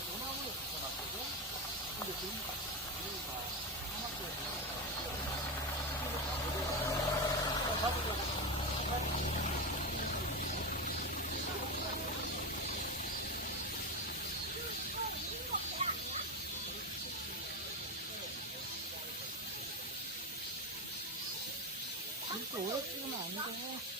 소나무에 붙여놨거든? 근데 지금 얘가 사막도에 잡으려고 이렇게 오래 찍으면 안 돼.